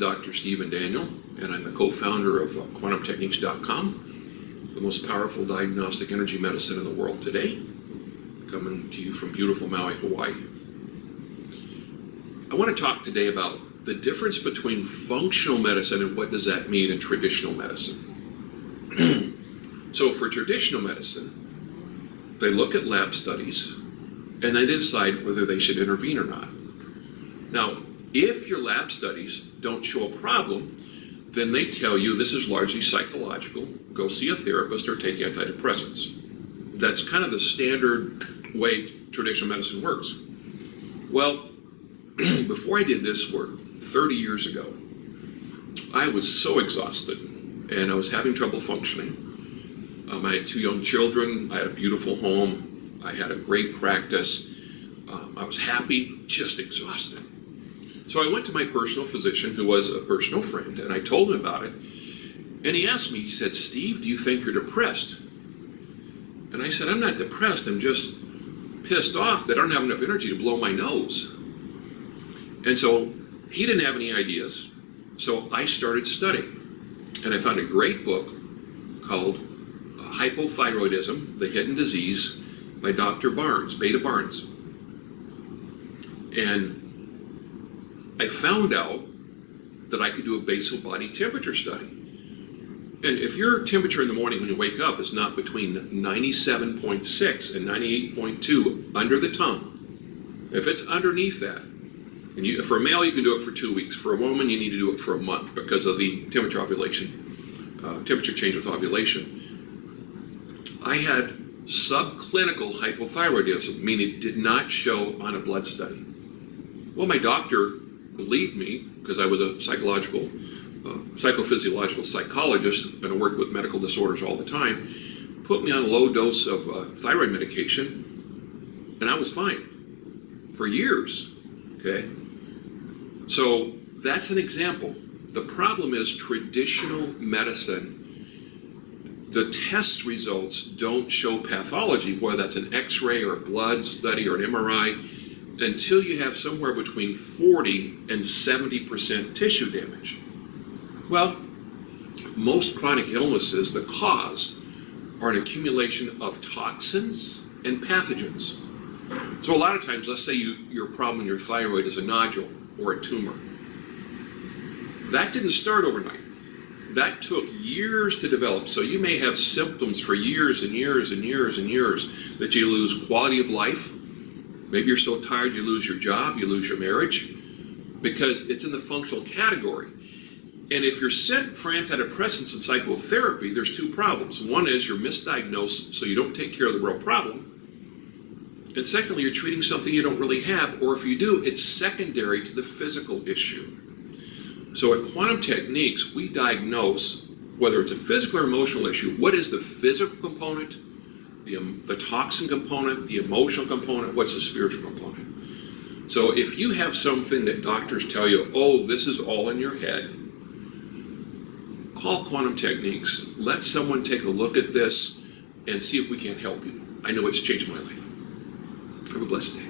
Dr. Stephen Daniel, and I'm the co-founder of QuantumTechniques.com, the most powerful diagnostic energy medicine in the world today, coming to you from beautiful Maui, Hawaii. I want to talk today about the difference between functional medicine and what does that mean in traditional medicine. So for traditional medicine, they look at lab studies and they decide whether they should intervene or not. Now, if your lab studies don't show a problem, then they tell you this is largely psychological, go see a therapist or take antidepressants. That's kind of the standard way traditional medicine works. Well, before I did this work 30 years ago, I was so exhausted and I was having trouble functioning. I had 2 young children, I had a beautiful home, I had a great practice, I was happy, just exhausted. So I went to my personal physician, who was a personal friend, and I told him about it. And he asked me, he said, "Steve, do you think you're depressed?" And I said, "I'm not depressed, I'm just pissed off that I don't have enough energy to blow my nose." And so he didn't have any ideas, so I started studying. And I found a great book called Hypothyroidism, The Hidden Disease by Dr. Barnes, Beta Barnes. And I found out that I could do a basal body temperature study. And if your temperature in the morning when you wake up is not between 97.6 and 98.2 under the tongue, if it's underneath that, and for a male you can do it for 2 weeks, for a woman you need to do it for a month because of the temperature change with ovulation. I had subclinical hypothyroidism, meaning it did not show on a blood study. Well, my doctor believed me because I was a psychophysiological psychologist and I worked with medical disorders all the time, put me on a low dose of thyroid medication, and I was fine for years, okay? So that's an example. The problem is traditional medicine, the test results don't show pathology, whether that's an x-ray or a blood study or an MRI, until you have somewhere between 40 and 70% tissue damage. Well, most chronic illnesses, the cause are an accumulation of toxins and pathogens. So a lot of times, let's say your problem in your thyroid is a nodule or a tumor. That didn't start overnight. That took years to develop. So you may have symptoms for years and years and years and years that you lose quality of life. Maybe you're so tired you lose your job, you lose your marriage, because it's in the functional category. And if you're sent for antidepressants and psychotherapy, there's 2 problems. One is you're misdiagnosed, so you don't take care of the real problem. And secondly, you're treating something you don't really have, or if you do, it's secondary to the physical issue. So at Quantum Techniques, we diagnose whether it's a physical or emotional issue. What is the physical component, the toxin component, the emotional component, what's the spiritual component? So if you have something that doctors tell you, oh, this is all in your head, call Quantum Techniques. Let someone take a look at this and see if we can't help you. I know it's changed my life. Have a blessed day.